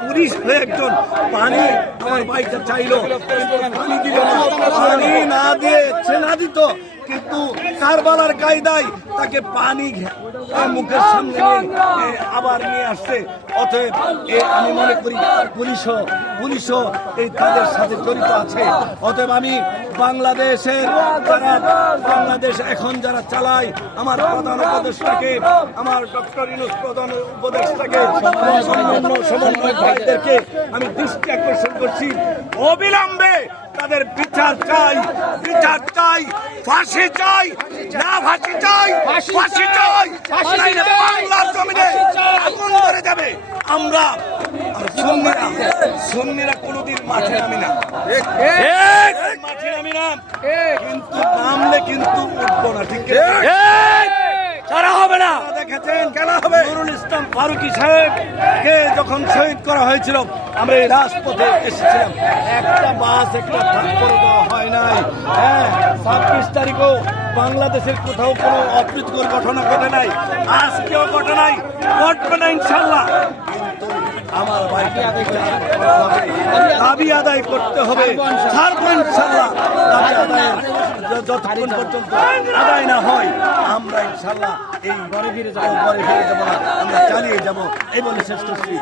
Police হয়ে একজন পানি আমার ভাইটা চাইলো, পানি দিল না, পানি না দিয়ে না দিত, কিন্তু কারবালার কায়দায় তাকে পানি মুখের সামনে আবার নিয়ে আসছে। অতএব আমি মনে করি পুলিশও এই তাদের সাথে জড়িত আছে। অতএব আমি বাংলাদেশের বাংলাদেশ এখন যারা চালায়, আমার প্রধান উপদেষ্টাকে, আমার ডক্টর ইউনূস প্রধান উপদেষ্টাকে, সমন্বয় ভাইদেরকে আমি দৃষ্টি আকর্ষণ করছি, অবিলম্বে তাদের বিচার চাই, বিচার চাই, ফাঁসি চাই, না ফাঁসি চাই, ফাঁসি চাই, বাংলার জমিনে আগুন ধরে যাবে। আমরা সুন্নিরা কোনোদিন মাঠে নামি না, মাঠে নামি না, কিন্তু নামলে কিন্তু উঠবো না, ঠিক খেলা হবে না। দেখেছেন খেলা হবে। নুরুল ইসলাম ফারুকী সাহেবকে যখন শহীদ করা হয়েছিল, আমরা এই রাজপথে এসেছিলাম, একটা বাস একটা থাপ্পড় দেওয়া হয় নাই। হ্যাঁ, 26 তারিখও বাংলাদেশের কোথাও কোনো অপ্রীতিকর ঘটনা ঘটে নাই, আজকেও ঘটে নাই, ঘটবে না ইনশাল্লাহ। কিন্তু আমার ভাইকে দাবি আদায় করতে হবে, ছাড়বো ইনশাল্লাহ। দাবি আদায় যতক্ষণ পর্যন্ত আদায় না হয়, আমরা ইনশাল্লাহ এই ঘরে ফিরে যাবো না, আমরা চালিয়ে যাবো, এই বলে শেষ করছি।